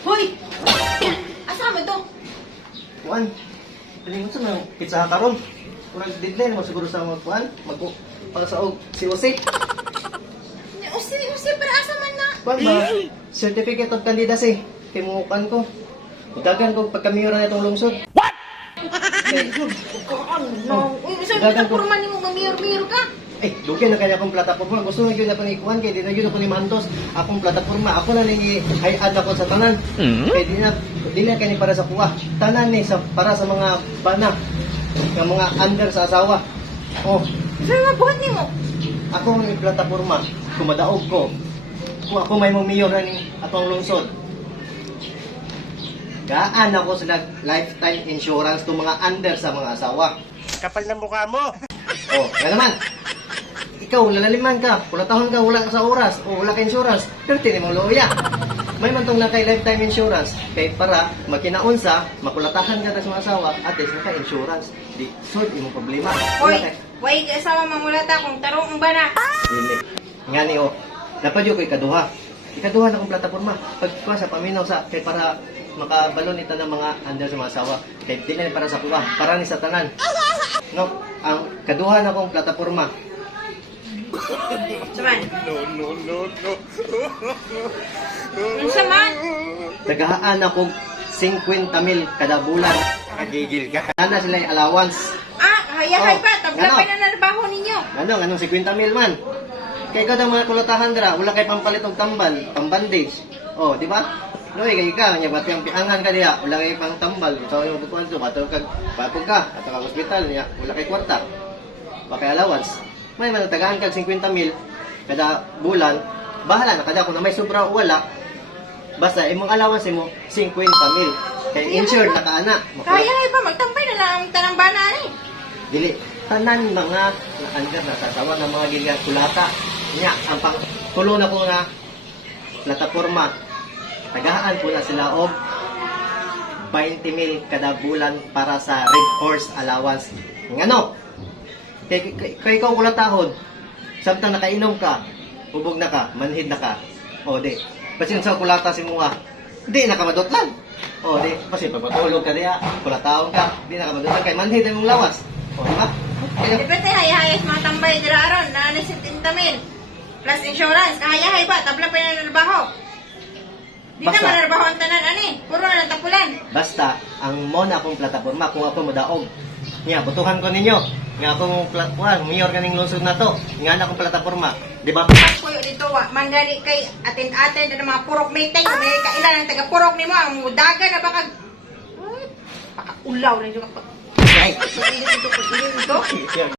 Hoy! Asa mo to? Kuan. Pilingon sa mga pizza karon. Kurang deadline mo siguro sa mga kuan. Para sa si Jose. Usi, para asa man na? Kuan ba? Certificate of Candidacy. Timukan ko. Dagan ko pagkamiyura na itong lungsod. What? No. Uy, Dagan ko. purman mo mamiyur-miyur ka. Dugay na kaya akong plataporma. Gusto na yun na panikuhan. Kaya di na yun ako ni Mandos. Akong plataporma. Ako na nang i-hi-ad ako sa tanan. Kaya di na kaya para sa kuha. Tanan ni para sa mga bana. Ng mga under sa asawa. Oh, Sir, mabuhat ni mo. ako ang plataporma. Kumadaog ko. Kung ako may mumiyor na ni atong lungsod. Gaan ako sa lifetime insurance to mga under sa mga asawa. Kapal ng mukha mo! Oh, yan naman. Ikaw, lalaliman ka. Kulatahon ka, wala ka sa oras. O wala ka insurance. Pero tinimong loya. May man tong nakay lifetime insurance. Kaya para makinaunsa, makulatahan ka sa mga asawa, at least naka-insurance. Di, solve imong problema. Hoy, way asawa mamulata kung tarong ba na? Dili. Nga ni o. Dapat yung ko ikaduha. Ikaduha na kong plataforma. Pagkuha sa paminaw sa, kaya para makabalon ito ng mga under sa mga asawa. Kaya di na para sa kuha. Para ni sa tanan. No, ang kaduha na kong plataforma. Saman. No. Unsa man? Tagahaan akong 50,000 kada bulan. Nagigil ka. Ana sila yung allowance. Hayahay Oh, pa. Tabla ano? pa na narabaho ninyo. Anong 50,000 man? Kaya ikaw daw mga kulatahan dira, wala kay pampalit og tambal, pang-bandage. Oh, di ba? Noy, kay ka, nya ba't yung piangan ka diya, wala kay pang tambal. So, yung butuan to, bato kag papog ka, ato kag ospital niya, wala kay kwarta. Wa kay allowance. May man tagaan kag 50,000 kada bulan. Bahala na kada kung na may sobra o wala. Basta imong allowance mo 50,000. Kay insured na ka ana. Hayahay pa. Magtampay na lang ang tanang bana ni. Dili tanan mga under na tatawa ng mga giga kulata nya ang pang tulo na ko nga plataporma tagahaan po na sila og 20,000 kada bulan para sa Red Horse allowance ngano kay ikaw kulatahon samtang nakainom ka ubog na ka manhid na ka o di pasin sa kulata si mga di nakamadotlan o di pasin pagpatulog ka diya kulatahon ka di nakamadotlan kay manhid ang mong lawas o di ba? Depende hayahay sa mga tambay dira aron na 70,000 plus insurance. Kahayahay ba? Tabla pa na narabaho. Di na Basta. manarabaho ang tanan ani. Puro na tapulan. Basta, ang mona akong plataforma, kung ako modaog. Nga, butuhan ko ninyo. Nga akong plataforma, mayor kaning lungsod na to. Nga na akong plataforma. Di ba? Mas kuyo dito wa. Manggani kay atin-atin na mga purok meeting. May kailan ang taga-purok ni mo. Ang mudaga na baka... Baka ulaw na yung... Ay! Ito.